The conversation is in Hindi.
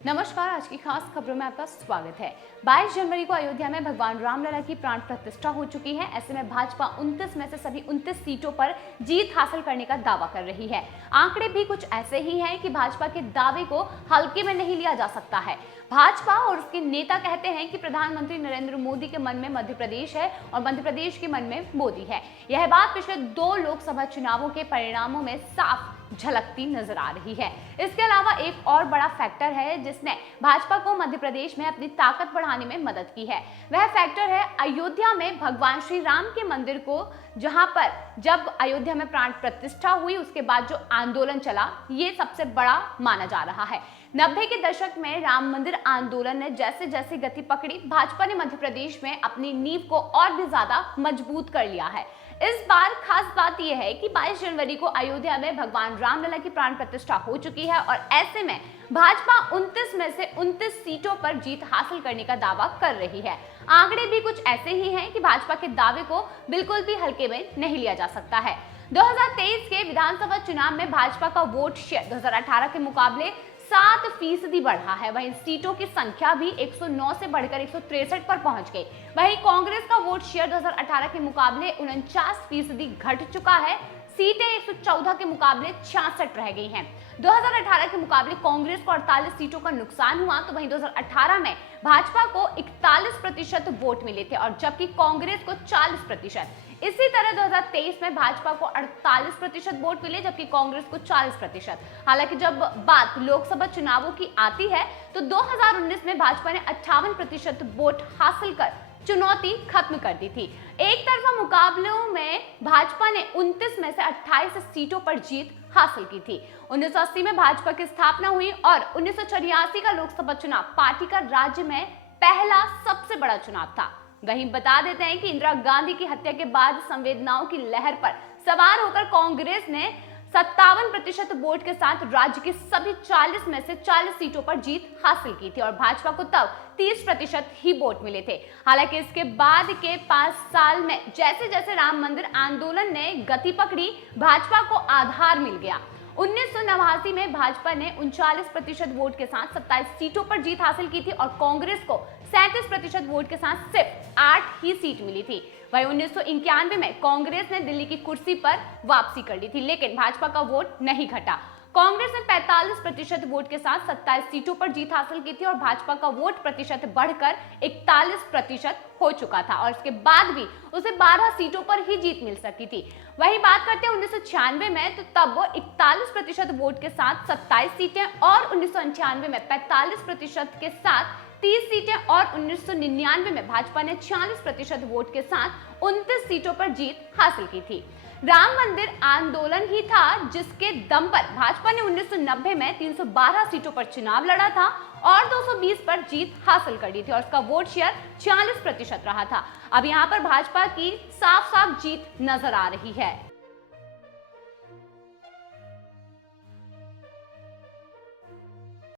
नमस्कार। आज की खास खबरों में आपका स्वागत है। 22 जनवरी को अयोध्या में भगवान रामलला की प्राण प्रतिष्ठा हो चुकी है। ऐसे में भाजपा 29 में से सभी 29 सीटों पर जीत हासिल करने का दावा कर रही है। आंकड़े भी कुछ ऐसे ही हैं कि भाजपा के दावे को हल्के में नहीं लिया जा सकता है। भाजपा और उसके नेता कहते हैं कि प्रधानमंत्री नरेंद्र मोदी के मन में मध्य प्रदेश है और मध्य प्रदेश के मन में मोदी है। यह बात पिछले 2 लोकसभा चुनावों के परिणामों में साफ झलकती नजर आ रही है। इसके अलावा एक और बड़ा फैक्टर है जिसने भाजपा को मध्य प्रदेश में अपनी ताकत बढ़ाने में मदद की है। वह फैक्टर है अयोध्या में भगवान श्री राम के मंदिर को, जहां पर जब अयोध्या में प्राण प्रतिष्ठा हुई उसके बाद जो आंदोलन चला, ये सबसे बड़ा माना जा रहा है। 90 के दशक में राम मंदिर आंदोलन ने जैसे जैसे गति पकड़ी, भाजपा ने मध्य प्रदेश में अपनी नींव को और भी ज्यादा मजबूत कर लिया है। इस बार खास बात यह है कि 22 जनवरी को अयोध्या में भगवान रामलला की प्राण प्रतिष्ठा हो चुकी है और ऐसे में भाजपा 29 में से 29 सीटों पर जीत हासिल करने का दावा कर रही है। आंकड़े भी कुछ ऐसे ही हैं कि भाजपा के दावे को बिल्कुल भी हल्के में नहीं लिया जा सकता है। 2023 के विधानसभा चुनाव में भाजपा का वोट शेयर 2018 के मुकाबले 7% बढ़ा है। वहीं सीटों की संख्या भी 109 से बढ़कर 163 पर पहुंच गई। वहीं कांग्रेस का वोट शेयर 2018 के मुकाबले 49% घट चुका है। सीटें 114 के मुकाबले 66 रह गई हैं। 2018 के मुकाबले कांग्रेस को 48 सीटों का नुकसान हुआ, तो वहीं 2018 में भाजपा को 41% वोट मिले थे और जबकि कांग्रेस को 40%। इसी तरह 2023 में भाजपा को 48% वोट मिले जबकि कांग्रेस को 40%। हालांकि जब बात लोकसभा चुनावों की आती है तो 2019 में भाजपा ने 58% वोट हासिल कर चुनौती खत्म कर दी थी। एक तरफा मुकाबलों में भाजपा ने 29 में से 28 सीटों पर जीत हासिल की थी। 1980 में भाजपा की स्थापना हुई और 1984 का लोकसभा चुनाव पार्टी का राज्य में पहला सबसे बड़ा चुनाव था। वहीं बता देते हैं कि इंदिरा गांधी की हत्या के बाद संवेदनाओं की लहर पर सवार होकर कांग्रेस ने 57% वोट के साथ राज्य की सभी 40 में से 40 सीटों पर जीत हासिल की थी और भाजपा को तब 30% ही वोट मिले थे। हालांकि इसके बाद के 5 साल में जैसे जैसे राम मंदिर आंदोलन ने गति पकड़ी, भाजपा को आधार मिल गया। 1989 में भाजपा ने 39% वोट के साथ 27 सीटों पर जीत हासिल की थी और कांग्रेस को 37% वोट के साथ सिर्फ 8 ही सीट मिली थी। वहीं 1991 में कांग्रेस ने दिल्ली की कुर्सी पर वापसी कर ली थी, लेकिन भाजपा का वोट नहीं घटा। कांग्रेस ने 45% वोट के साथ 27 सीटों पर जीत हासिल की थी और भाजपा का वोट प्रतिशत बढ़कर 41% हो चुका था और इसके बाद भी उसे 12 सीटों पर ही जीत मिल सकी थी। वही बात करते हैं 1996 में, तो तब वो 41% वोट के साथ 27 सीटें और 1995 में 45% के साथ 30 सीटें और 1999 में भाजपा ने 46% वोट के साथ 29 सीटों पर जीत हासिल की थी। राम मंदिर आंदोलन ही था जिसके दम पर भाजपा ने 1990 में 312 सीटों पर चुनाव लड़ा था और 220 पर जीत हासिल कर ली थी और उसका वोट शेयर 40% रहा था। अब यहाँ पर भाजपा की साफ साफ जीत नजर आ रही है।